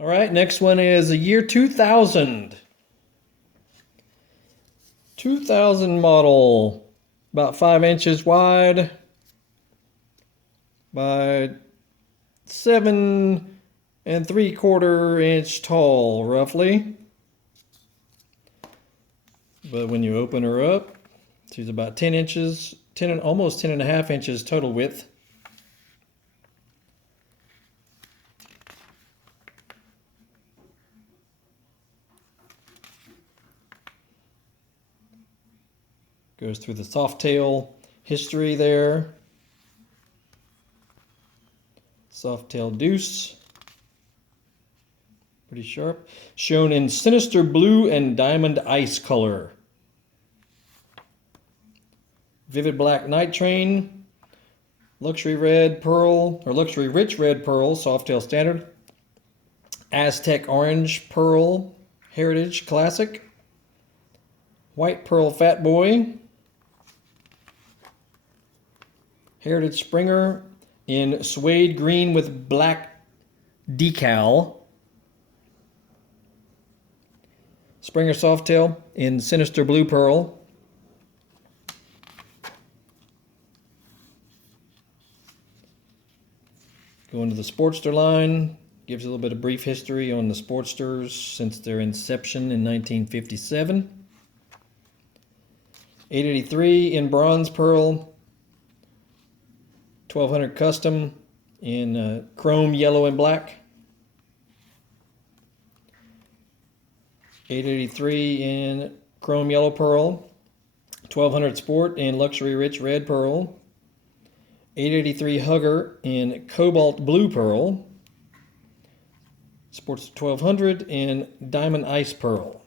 All right, next one is the year 2000. 2000 model, about 5 inches wide by 7 3/4 inch tall, roughly. But when you open her up, she's about 10 inches, almost 10.5 inches total width. Goes through the soft tail history there. Soft tail deuce. Pretty sharp. Shown in sinister blue and diamond ice color. Vivid black night train. Luxury red pearl, or luxury rich red pearl, soft tail standard. Aztec orange pearl, heritage classic. White pearl fat boy. Heritage Springer in suede green with black decal. Springer Softail in Sinister Blue Pearl. Going to the Sportster line. Gives a little bit of brief history on the Sportsters since their inception in 1957. 883 in Bronze Pearl. 1200 Custom in chrome, yellow, and black. 883 in chrome, yellow pearl. 1200 Sport in luxury rich red pearl. 883 Hugger in cobalt blue pearl. Sports 1200 in diamond ice pearl.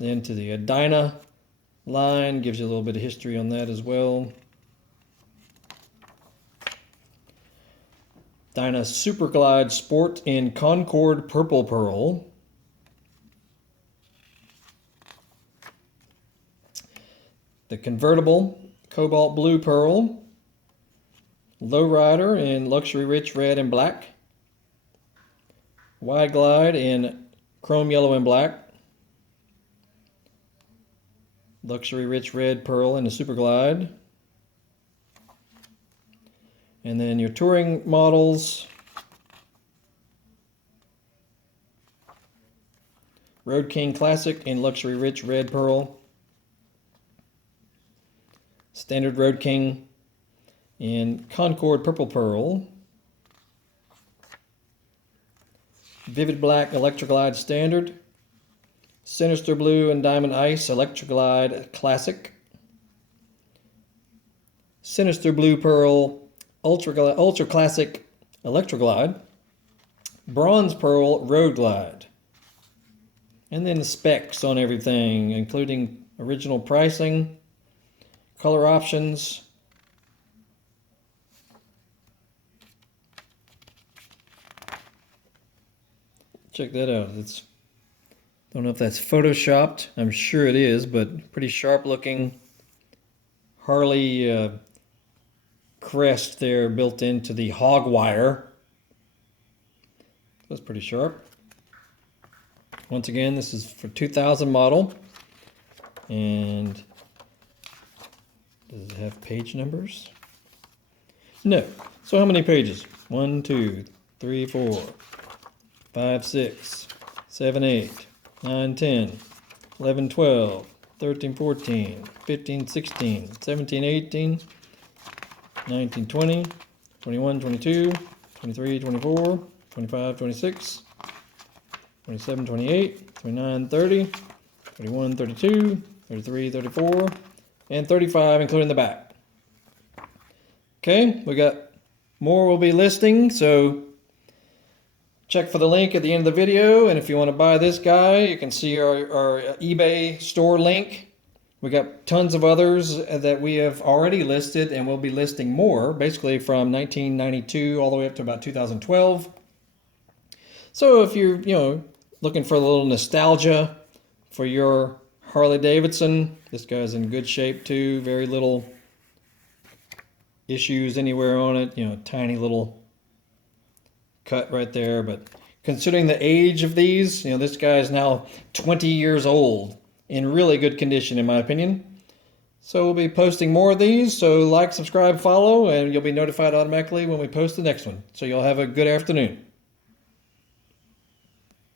Then to the Dyna line, gives you a little bit of history on that as well. Dyna Super Glide Sport in Concord Purple Pearl. The Convertible Cobalt Blue Pearl. Lowrider in Luxury Rich Red and Black. Wide Glide in Chrome Yellow and Black. Luxury Rich Red Pearl in the Super Glide. And then your touring models. Road King Classic in Luxury Rich Red Pearl. Standard Road King in Concord Purple Pearl. Vivid Black Electroglide Standard. Sinister Blue and Diamond Ice Electroglide Classic. Sinister Blue Pearl Ultra Classic Electroglide. Bronze Pearl Road Glide. And then the specs on everything, including original pricing, color options, check that out. Don't know if that's photoshopped. I'm sure it is, but pretty sharp looking Harley crest there built into the hog wire. That's pretty sharp. Once again, this is for 2000 model. And does it have page numbers? No. So how many pages? 1, 2, 3, 4, 5, 6, 7, 8, 9, 10, 11, 12, 13, 14, 15, 16, 17, 18, 19, 20, 21, 22, 23, 24, 25, 26, 27, 28, 29, 30, 31, 32, 33, 34, and 35, including the back. Okay, we got more we'll be listing, so check for the link at the end of the video. And if you want to buy this guy, you can see our eBay store link. We got tons of others that we have already listed, and we'll be listing more, basically from 1992 all the way up to about 2012. So if you're, looking for a little nostalgia for your Harley Davidson, this guy's in good shape too. Very little issues anywhere on it. Tiny little cut right there, but considering the age of these, you know, this guy is now 20 years old, in really good condition, in my opinion. So we'll be posting more of these, so like, subscribe, follow, and you'll be notified automatically when we post the next one. So you'll have a good afternoon.